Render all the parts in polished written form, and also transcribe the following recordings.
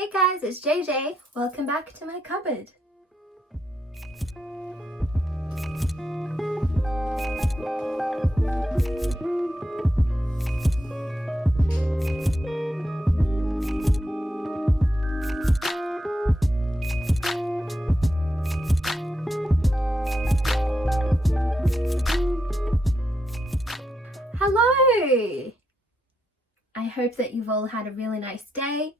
Hey guys, it's JJ. Welcome back to my cupboard. Hello! I hope that you've all had a really nice day.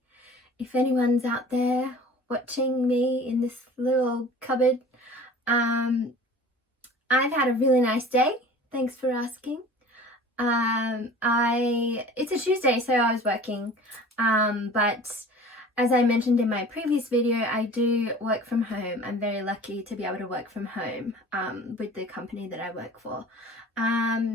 If anyone's out there watching me in this little cupboard, I've had a really nice day. Thanks for asking. It's a Tuesday, so I was working, but as I mentioned in my previous video, I do work from home. I'm very lucky to be able to work from home with the company that I work for.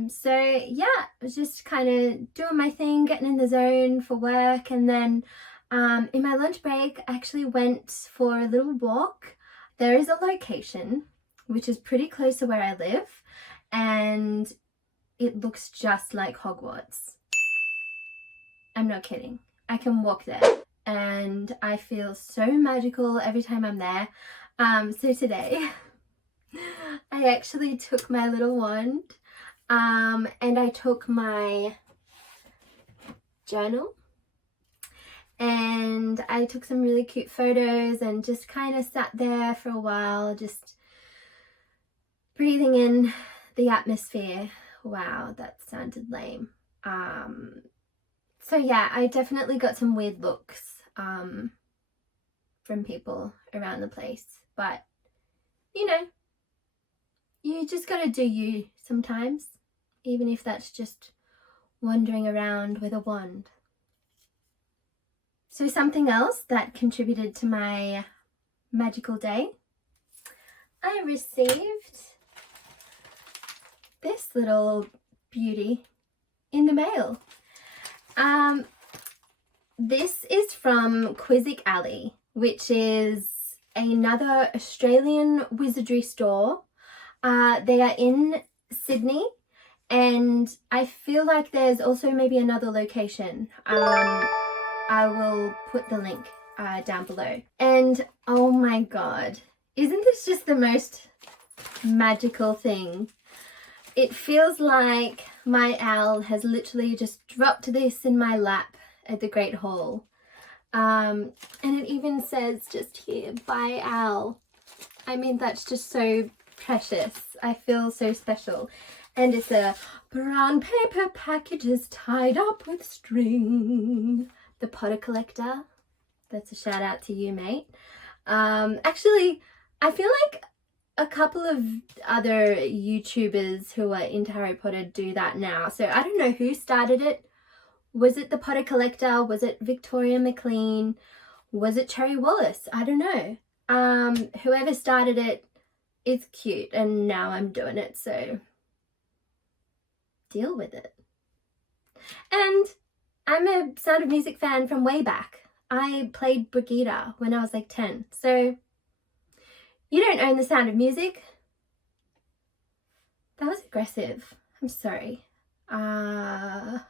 So yeah, I was just kind of doing my thing, getting in the zone for work, and then in my lunch break I actually went for a little walk. There is a location which is pretty close to where I live, and it looks just like Hogwarts. I'm not kidding. I can walk there and I feel so magical every time I'm there. So today I actually took my little wand and I took my journal and I took some really cute photos and just kind of sat there for a while, just breathing in the atmosphere. Wow, that sounded lame. So yeah, I definitely got some weird looks from people around the place, but you know, you just gotta do you sometimes, even if that's just wandering around with a wand. So something else that contributed to my magical day, I received this little beauty in the mail. This is from Quizzic Alley, which is another Australian wizardry store. They are in Sydney, and I feel like there's also maybe another location. I will put the link down below. And oh my god, isn't this just the most magical thing? It feels like my owl has literally just dropped this in my lap at the Great Hall. And it even says just here, "Bye Owl." I mean, that's just so precious. I feel so special. And it's a brown paper packages tied up with string. The Potter Collector. That's a shout out to you, mate. Actually, I feel like a couple of other YouTubers who are into Harry Potter do that now. So I don't know who started it. Was it the Potter Collector? Was it Victoria McLean? Was it Cherry Wallace? I don't know. Whoever started it is cute, and now I'm doing it, so deal with it. And I'm a Sound of Music fan from way back. I played Brigitte when I was like 10, so you don't own the Sound of Music. That was aggressive. I'm sorry. I'll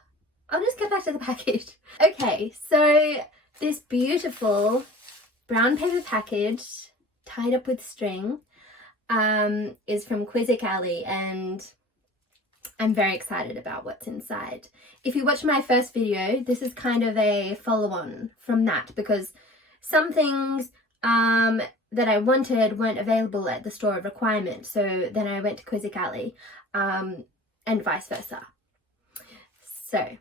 just get back to the package. Okay, so this beautiful brown paper package tied up with string is from Quizzic Alley, and I'm very excited about what's inside. If you watch my first video, this is kind of a follow-on from that, because some things that I wanted weren't available at the store of requirement, so then I went to Quizzic Alley, and vice versa. So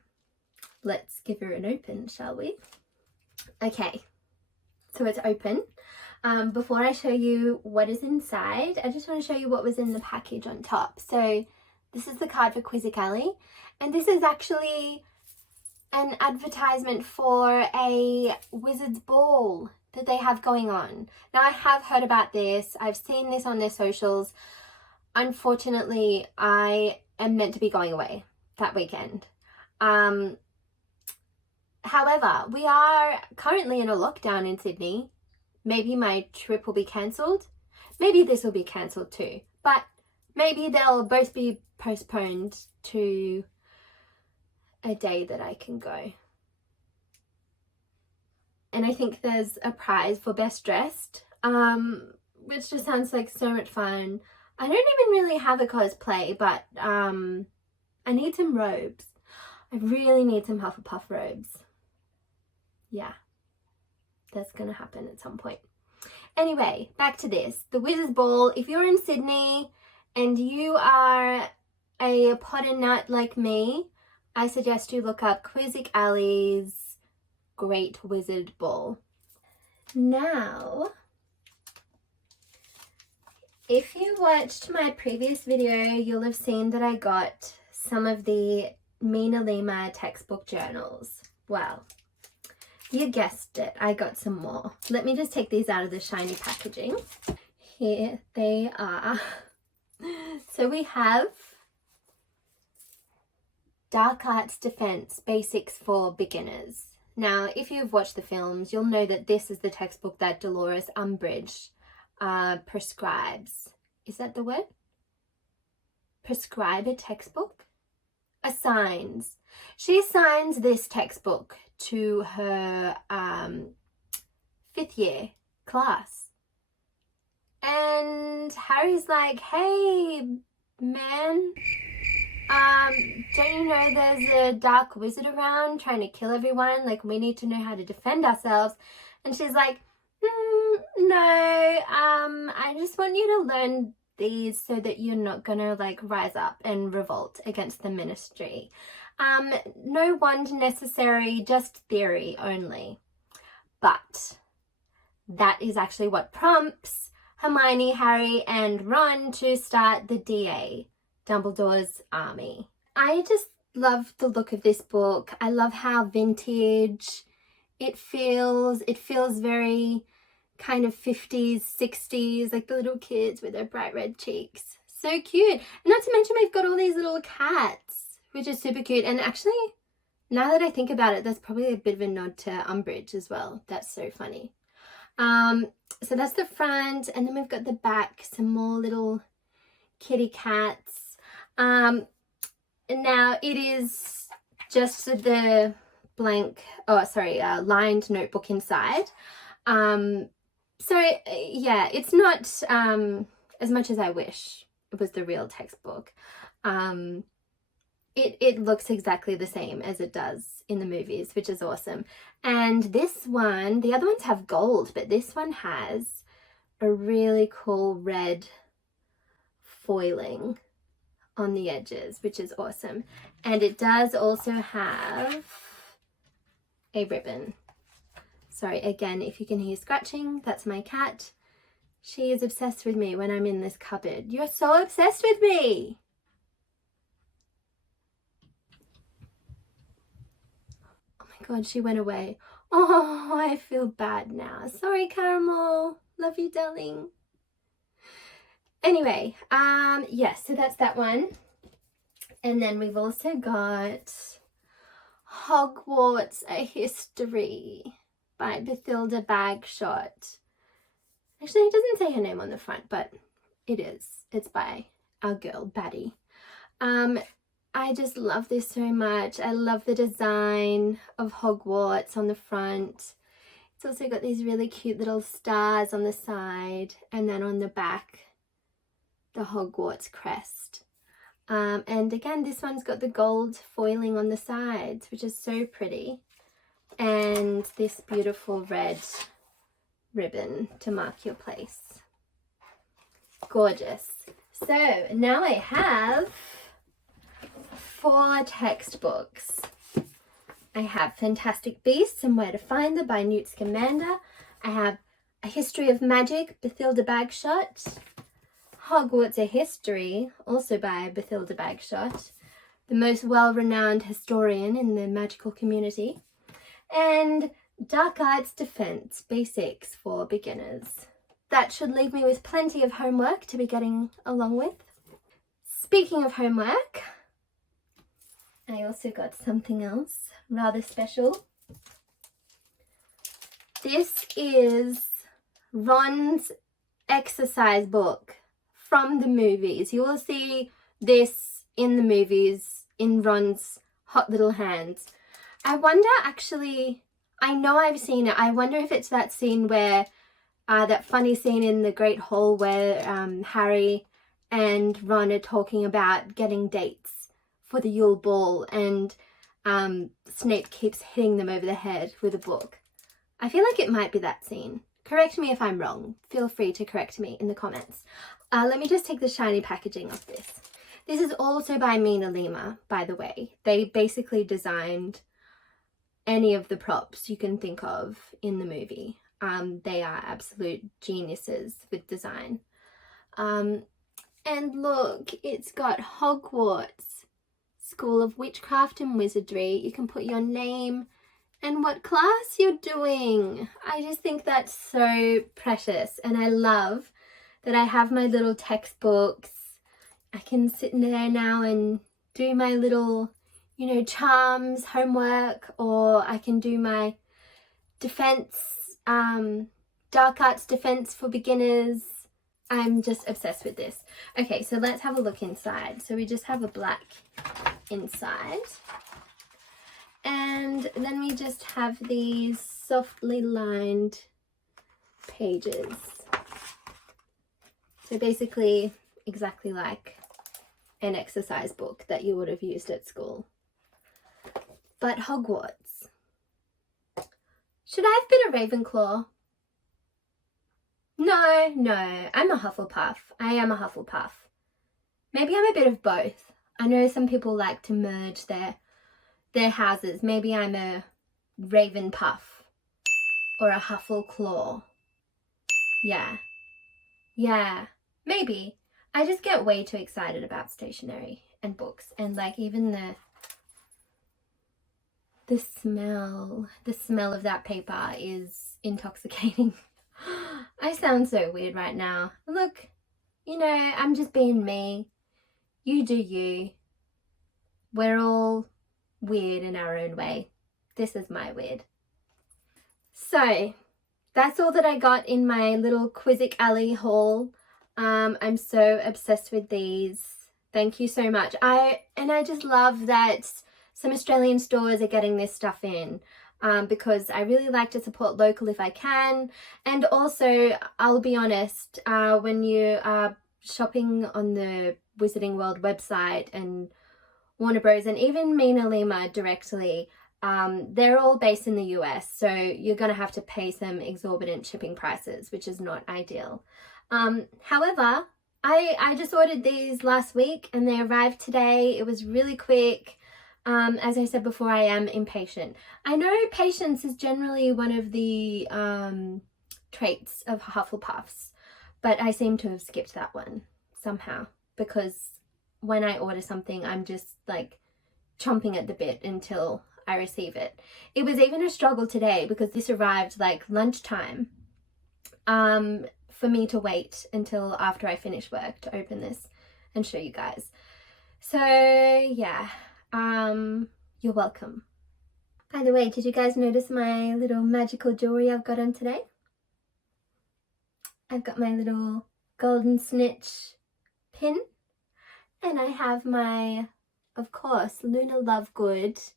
let's give her an open, shall we? Okay, so it's open. Before I show you what is inside, I just want to show you what was in the package on top. So this is the card for Quizzic Alley, and this is actually an advertisement for a Wizard's Ball that they have going on. Now, I have heard about this. I've seen this on their socials. Unfortunately, I am meant to be going away that weekend. However, we are currently in a lockdown in Sydney. Maybe my trip will be cancelled. Maybe this will be cancelled too. But maybe they'll both be postponed to a day that I can go. and I think there's a prize for best dressed, which just sounds like so much fun. I don't even really have a cosplay, but I need some robes. I really need some Hufflepuff robes. Yeah, that's gonna happen at some point. Anyway, back to this. The Wizard's Ball. If you're in Sydney and you are a Potter nut like me, I suggest you look up Quizzic Alley's Great Wizard Ball. Now, if you watched my previous video, you'll have seen that I got some of the MinaLima textbook journals. Well, you guessed it, I got some more. Let me just take these out of the shiny packaging. Here they are. So we have Dark Arts Defense Basics for Beginners. Now, if you've watched the films, you'll know that this is the textbook that Dolores Umbridge prescribes. Is that the word? Prescribe a textbook? Assigns. She assigns this textbook to her 5th year class. And Harry's like, hey, man, don't you know there's a dark wizard around trying to kill everyone? Like, we need to know how to defend ourselves. And she's like, no, I just want you to learn these so that you're not gonna like rise up and revolt against the ministry. No wand necessary, just theory only. But that is actually what prompts Hermione, Harry, and Ron to start the DA, Dumbledore's army. I just love the look of this book. I love how vintage it feels. It feels very kind of 50s, 60s, like the little kids with their bright red cheeks. So cute. Not to mention we've got all these little cats, which is super cute. And actually, now that I think about it, that's probably a bit of a nod to Umbridge as well. That's so funny. So that's the front, and then we've got the back, some more little kitty cats. Now it is just the blank, lined notebook inside. So yeah, it's not as much as I wish it was the real textbook. It looks exactly the same as it does in the movies, which is awesome. And this one, the other ones have gold, but this one has a really cool red foiling on the edges, which is awesome. And it does also have a ribbon. Sorry, again, if you can hear scratching, that's my cat. She is obsessed with me when I'm in this cupboard. You're so obsessed with me! Oh my god, she went away. Oh, I feel bad now. Sorry, Caramel. Love you, darling. Anyway, yes, so that's that one. And then we've also got Hogwarts, A History by Bathilda Bagshot. Actually, it doesn't say her name on the front, but it is. It's by our girl, Batty. I just love this so much. I love the design of Hogwarts on the front. It's also got these really cute little stars on the side, and then on the back, the Hogwarts crest. And again, this one's got the gold foiling on the sides, which is so pretty. And this beautiful red ribbon to mark your place. Gorgeous. So now I have 4 textbooks. I have Fantastic Beasts and Where to Find Them by Newt Scamander. I have A History of Magic, Bathilda Bagshot. Hogwarts, A History, also by Bathilda Bagshot, the most well-renowned historian in the magical community. And Dark Arts Defense Basics for Beginners. That should leave me with plenty of homework to be getting along with. Speaking of homework, I also got something else rather special. This is Ron's exercise book from the movies. You will see this in the movies in Ron's hot little hands. I wonder actually, I know I've seen it. I wonder if it's that scene where, that funny scene in the Great Hall where Harry and Ron are talking about getting dates for the Yule Ball, and Snape keeps hitting them over the head with a book. I feel like it might be that scene. Correct me if I'm wrong. Feel free to correct me in the comments. Let me just take the shiny packaging off this. This is also by MinaLima, by the way. They basically designed any of the props you can think of in the movie. They are absolute geniuses with design. And look, it's got Hogwarts School of Witchcraft and Wizardry. You can put your name and what class you're doing. I just think that's so precious, and I love that I have my little textbooks. I can sit in there now and do my little, you know, charms homework, or I can do my defense, dark arts defense for beginners. I'm just obsessed with this. Okay, so let's have a look inside. So we just have a black inside, and then we just have these softly lined pages. So basically exactly like an exercise book that you would have used at school. But Hogwarts. Should I have been a Ravenclaw? No, I'm a Hufflepuff. I am a Hufflepuff. Maybe I'm a bit of both. I know some people like to merge their houses. Maybe I'm a Ravenpuff or a Huffleclaw. Yeah, maybe. I just get way too excited about stationery and books, and like even the smell of that paper is intoxicating. I sound so weird right now. Look, you know, I'm just being me. You do you. We're all weird in our own way. This is my weird. So that's all that I got in my little Quizzic Alley haul. I'm so obsessed with these. Thank you so much. I just love that some Australian stores are getting this stuff in, because I really like to support local if I can. And also, I'll be honest, when you are shopping on the Wizarding World website and Warner Bros. And even MinaLima directly, they're all based in the US, so you're going to have to pay some exorbitant shipping prices, which is not ideal. However, I just ordered these last week and they arrived today. It was really quick. As I said before, I am impatient. I know patience is generally one of the traits of Hufflepuffs, but I seem to have skipped that one somehow, because when I order something, I'm just like chomping at the bit until I receive it. It was even a struggle today because this arrived like lunchtime, for me to wait until after I finish work to open this and show you guys. So yeah, you're welcome. By the way, did you guys notice my little magical jewelry I've got on today? I've got my little golden snitch pin, and I have my, of course, Luna Lovegood.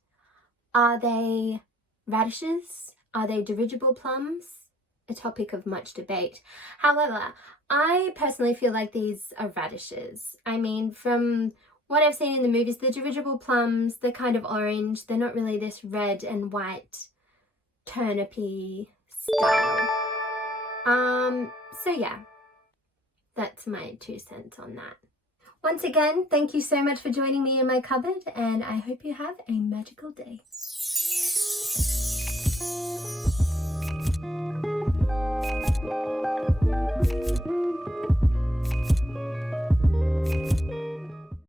Are they radishes? Are they dirigible plums? A topic of much debate. However, I personally feel like these are radishes. I mean, from what I've seen in the movies, the dirigible plums, they're kind of orange. They're not really this red and white turnipy style. So yeah, that's my 2 cents on that. Once again, thank you so much for joining me in my cupboard, and I hope you have a magical day.